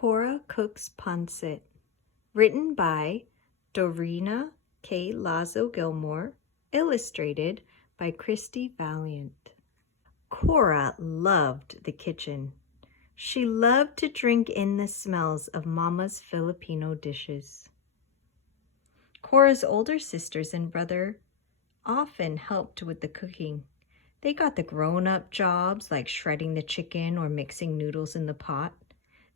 Cora Cooks Pancit, written by Dorina K. Lazo Gilmore, illustrated by Christy Valiant. Cora loved the kitchen. She loved to drink in the smells of Mama's Filipino dishes. Cora's older sisters and brother often helped with the cooking. They got the grown-up jobs like shredding the chicken or mixing noodles in the pot.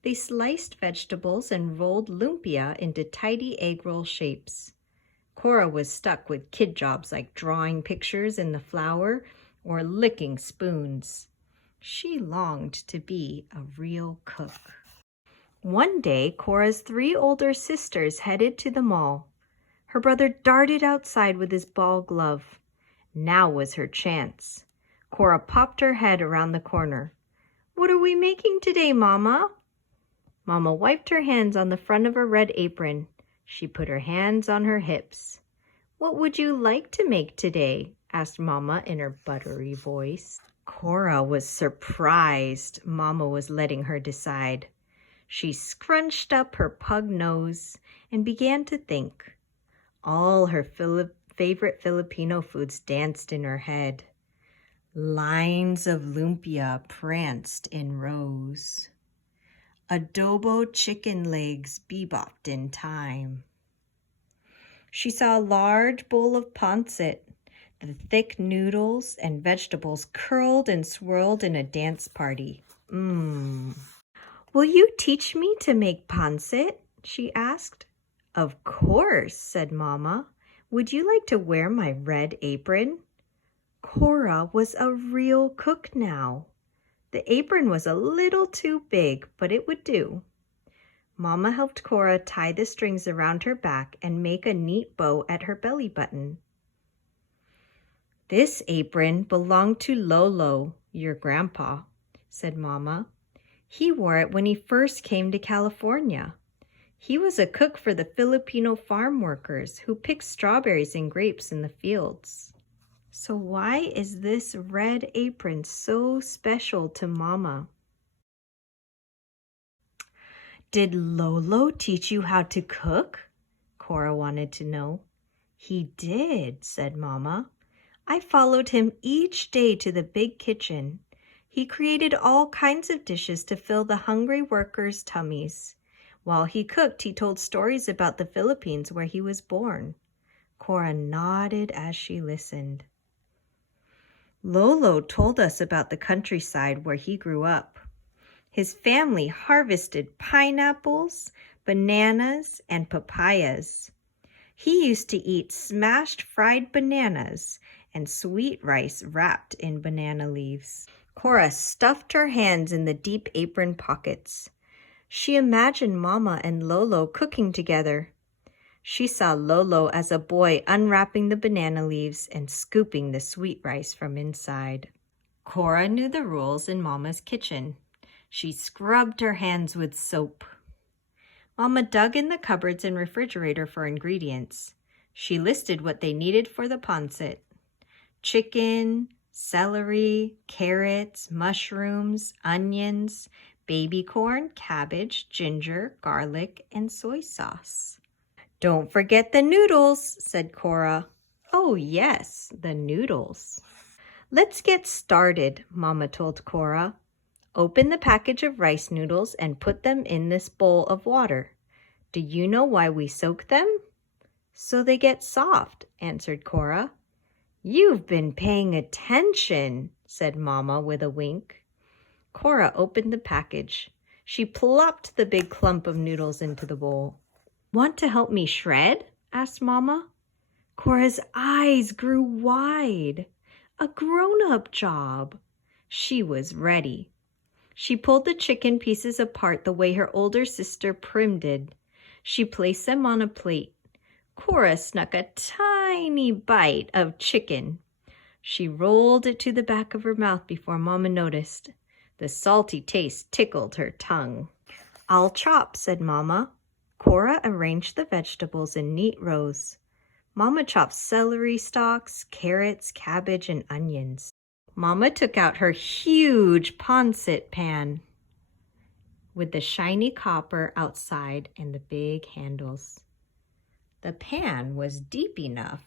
They sliced vegetables and rolled lumpia into tidy egg roll shapes. Cora was stuck with kid jobs like drawing pictures in the flour or licking spoons. She longed to be a real cook. One day, Cora's 3 older sisters headed to the mall. Her brother darted outside with his ball glove. Now was her chance. Cora popped her head around the corner. "What are we making today, Mama?" Mama wiped her hands on the front of her red apron. She put her hands on her hips. "What would you like to make today?" asked Mama in her buttery voice. Cora was surprised Mama was letting her decide. She scrunched up her pug nose and began to think. All her favorite Filipino foods danced in her head. Lines of lumpia pranced in rows. Adobo chicken legs bebopped in time. She saw a large bowl of pancit. The thick noodles and vegetables curled and swirled in a dance party. "Will you teach me to make pancit?" she asked. "Of course," said Mama. "Would you like to wear my red apron?" Cora was a real cook now. The apron was a little too big, but it would do. Mama helped Cora tie the strings around her back and make a neat bow at her belly button. "This apron belonged to Lolo, your grandpa," said Mama. "He wore it when he first came to California. He was a cook for the Filipino farm workers who picked strawberries and grapes in the fields." So why is this red apron so special to Mama? "Did Lolo teach you how to cook?" Cora wanted to know. "He did," said Mama. "I followed him each day to the big kitchen. He created all kinds of dishes to fill the hungry workers' tummies. While he cooked, he told stories about the Philippines where he was born." Cora nodded as she listened. "Lolo told us about the countryside where he grew up. His family harvested pineapples, bananas, and papayas. He used to eat smashed fried bananas and sweet rice wrapped in banana leaves." Cora stuffed her hands in the deep apron pockets. She imagined Mama and Lolo cooking together. She saw Lolo as a boy unwrapping the banana leaves and scooping the sweet rice from inside. Cora knew the rules in Mama's kitchen. She scrubbed her hands with soap. Mama dug in the cupboards and refrigerator for ingredients. She listed what they needed for the pancit: chicken, celery, carrots, mushrooms, onions, baby corn, cabbage, ginger, garlic, and soy sauce. "Don't forget the noodles," said Cora. "Oh yes, the noodles." "Let's get started," Mama told Cora. "Open the package of rice noodles and put them in this bowl of water. Do you know why we soak them?" "So they get soft," answered Cora. "You've been paying attention," said Mama with a wink. Cora opened the package. She plopped the big clump of noodles into the bowl. "Want to help me shred?" asked Mama. Cora's eyes grew wide. A grown-up job. She was ready. She pulled the chicken pieces apart the way her older sister Prim did. She placed them on a plate. Cora snuck a tiny bite of chicken. She rolled it to the back of her mouth before Mama noticed. The salty taste tickled her tongue. "I'll chop," said Mama. Cora arranged the vegetables in neat rows. Mama chopped celery stalks, carrots, cabbage, and onions. Mama took out her huge pancit pan. with the shiny copper outside and the big handles. The pan was deep enough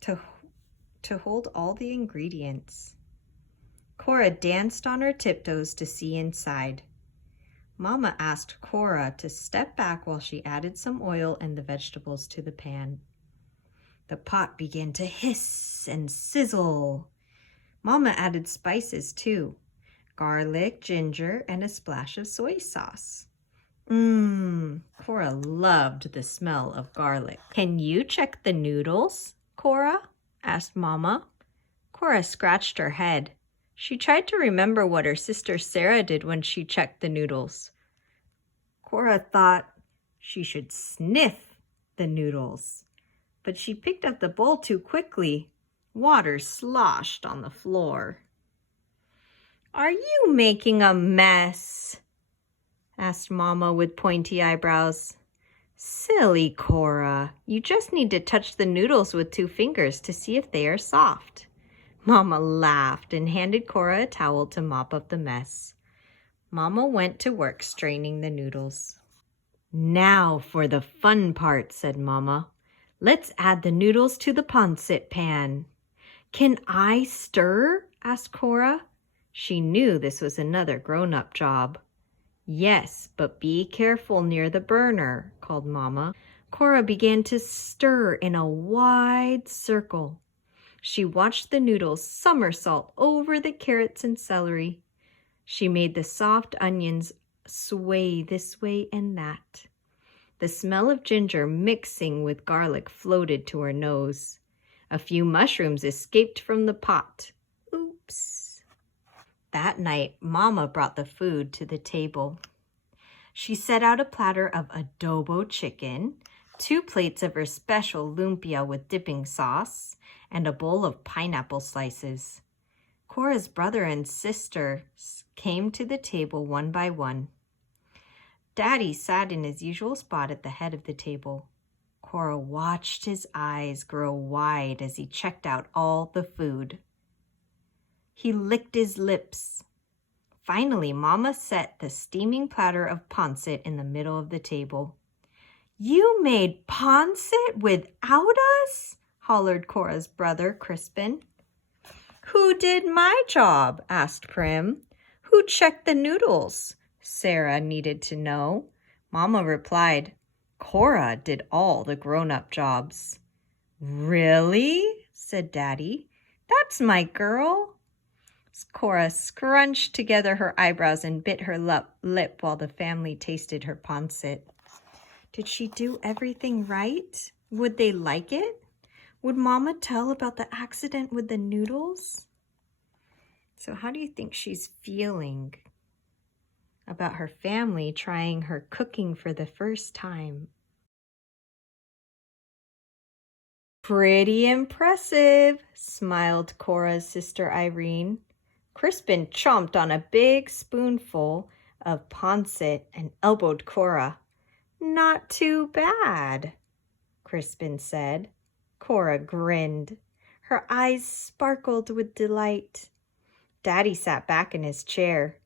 to hold all the ingredients. Cora danced on her tiptoes to see inside. Mama asked Cora to step back while she added some oil and the vegetables to the pan. The pot began to hiss and sizzle. Mama added spices too: garlic, ginger, and a splash of soy sauce. Cora loved the smell of garlic. "Can you check the noodles, Cora?" asked Mama. Cora scratched her head. She tried to remember what her sister Sarah did when she checked the noodles. Cora thought she should sniff the noodles, but she picked up the bowl too quickly. Water sloshed on the floor. "Are you making a mess?" asked Mama with pointy eyebrows. "Silly Cora, you just need to touch the noodles with 2 fingers to see if they are soft." Mama laughed and handed Cora a towel to mop up the mess. Mama went to work straining the noodles. "Now for the fun part," said Mama. "Let's add the noodles to the pancit pan." "Can I stir?" asked Cora. She knew this was another grown-up job. "Yes, but be careful near the burner," called Mama. Cora began to stir in a wide circle. She watched the noodles somersault over the carrots and celery. She made the soft onions sway this way and that. The smell of ginger mixing with garlic floated to her nose. A few mushrooms escaped from the pot. Oops. That night, Mama brought the food to the table. She set out a platter of adobo chicken, 2 plates of her special lumpia with dipping sauce, and a bowl of pineapple slices. Cora's brother and sister came to the table one by one. Daddy sat in his usual spot at the head of the table. Cora watched his eyes grow wide as he checked out all the food. He licked his lips. Finally, Mama set the steaming platter of pancit in the middle of the table. "You made pancit without us?" hollered Cora's brother, Crispin. "Who did my job?" asked Prim. "Who checked the noodles?" Sarah needed to know. Mama replied, "Cora did all the grown-up jobs." "Really?" said Daddy. "That's my girl." Cora scrunched together her eyebrows and bit her lip while the family tasted her pancit. Did she do everything right? Would they like it? Would Mama tell about the accident with the noodles? So how do you think she's feeling about her family trying her cooking for the first time? "Pretty impressive," smiled Cora's sister Irene. Crispin chomped on a big spoonful of pancit and elbowed Cora. "Not too bad," Crispin said. Cora grinned. Her eyes sparkled with delight. Daddy sat back in his chair.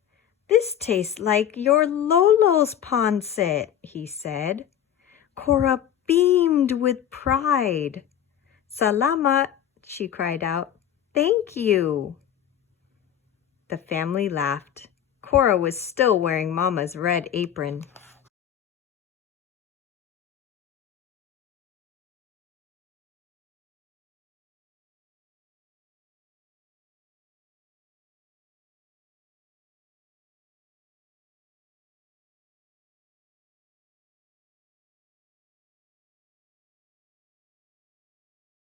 "This tastes like your Lolo's pancit," he said. Cora beamed with pride. "Salamat," she cried out. "Thank you." The family laughed. Cora was still wearing Mama's red apron.